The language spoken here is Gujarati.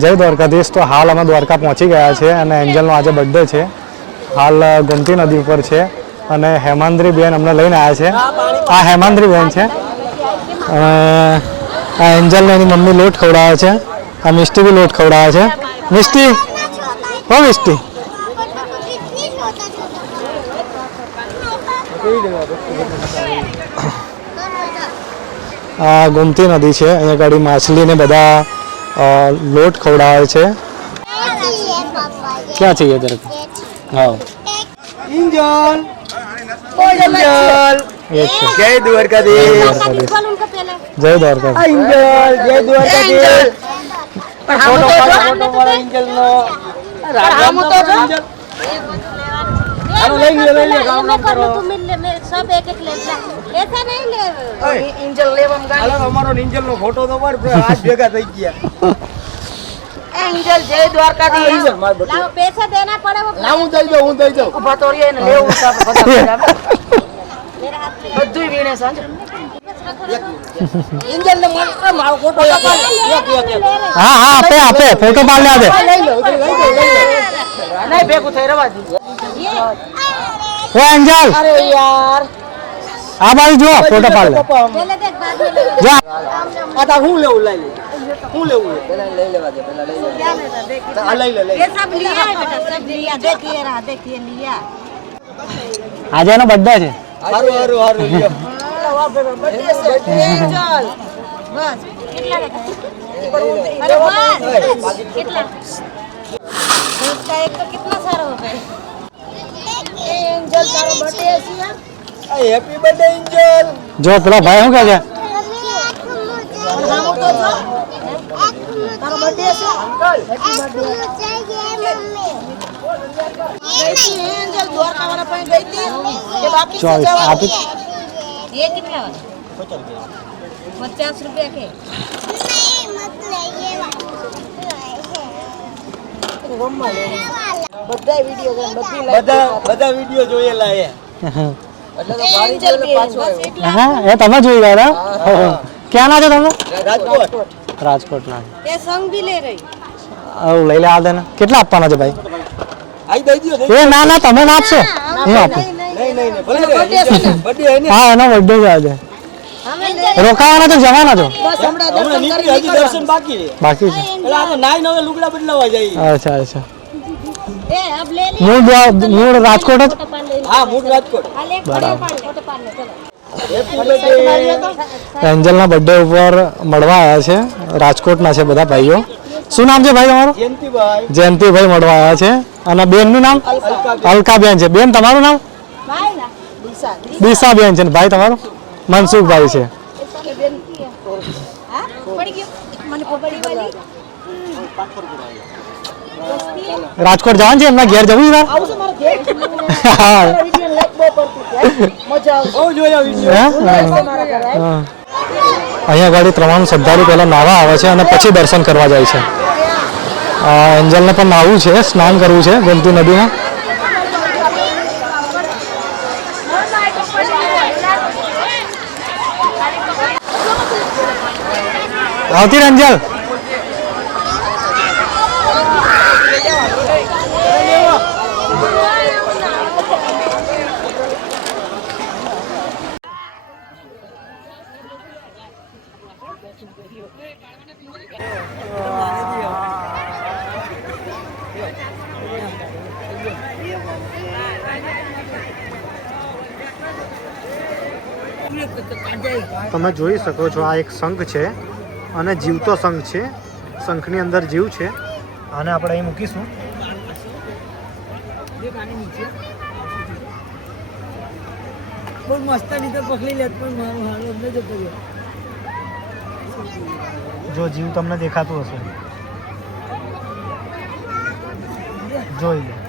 જય દ્વારકાધીશ. તો હાલ અમે દ્વારકા પહોંચી ગયા છે અને એન્જલનો આજે બર્થડે છે. હાલ ગોમતી નદી ઉપર છે અને હેમાંદ્રી બેન અમને લઈને આવ્યા છે. આ હેમાંદ્રી બેન છે. આ એન્જલને એની મમ્મી લોટ ખવડાવે છે. આ મિષ્ટી બી લોટ ખવડાવે છે. મિષ્ટી હો મિષ્ટી આ ગોમતી નદી છે. અહીંયા ગાડી માછલીને બધા અ, લોટ ખવડાવે છે. ક્યાં છે યે હા ઇન્જલ. જય દ્વારકા જય દ્વારકા જય દ્વારકા ફોટો इंजल नो राम तो इंजल લઈ લે, લઈ લે, કામ ના કરો. सब एक एक ले ला ऐसा नहीं ले इंजल लेवम ગાડી હાલો અમારો इंजल નો ફોટો તો પાડ હાથ ભેગા થઈ ગયા एंजल जय द्वारकाधीश इंजल માર બટુ लाओ पैसा देना पड़े वो ના હું દઈ દઉં હું દઈ દઉં ઉભા તો રહીએ ને લેવું છે આપણે બધા મેરા હાથ में બધું વીણે સાંજ इंजल ને માર આ મારો ફોટો એક એક એક એક હા હા આપે આપે ફોટો પાડ લે દે લઈ લો લઈ લો લઈ લો નહીં ભેગું થઈ રવા દી ઓ એન્જલ અરે યાર આ બાજુ જો ફોટો પાડ લે पहले देख बाद में ले જા આ તા હું લેવું લઈ લે હું લેવું પેલા લઈ લેવા દે પેલા લઈ क्या लेता देख લે આ લઈ લે લઈ ये सब लिया है बेटा सब लिया देखिए रहा देखिए लिया આજે એનો બર્થડે છે હારું હારું હારું લ્યો एंजल बस कितना लगा अरे बस कितना उसका एक तो कितना सारा हो गया હેપી બર્થડે એન્જલ જો પેલો ભાઈ શું કહે છે हम तो जो તારો બર્થડે છે गई थी एंजल द्वारका वाला पे गई थी ये वापस से ચોવીસ जाओ આપી ये कितना पचास रुपया के બધા વિડિયો બધા બધા વિડિયો જોયેલા એ. તમે જોઈ ગયા હતા? છો તમે? રાજકોટ. રાજકોટ લઈ લે આ દેને કેટલા આપવાના છે ભાઈ? ના. ના તમે ના આપશો. છે હા છે જવાના છો. બાકી છે. મૂળ મૂળ રાજકોટ જ? હા મૂળ રાજકોટ. બરાબર. એન્જલના બર્થડે ઉપર મળવા આવ્યા છે. રાજકોટના છે બધા ભાઈઓ. શું નામ છે ભાઈ તમારું? જયંતિભાઈ. મળવા આવ્યા છે. અને બેનનું નામ? અલકાબેન. છે. બેન તમારું નામ? દિશાબેન છે. ભાઈ તમારું? મનસુખભાઈ છે. રાજકોટ જવાનું છે? એમના ઘેર જવું. અહીંયા આગળ તમામ શ્રદ્ધાળુ પહેલાં નાવા આવે છે અને પછી દર્શન કરવા જાય છે. એન્જલને પણ નાવું છે સ્નાન કરવું છે ગોમતી નદીમાં. આવતી રે તમે જોઈ શકો છો આ એક શંખ છે અને જીવતો શંખ છે. શંખની અંદર જીવ છે. આને આપણે અહીં મૂકીશું. જો જીવ તમને દેખાતું હશે. જોઈ લો.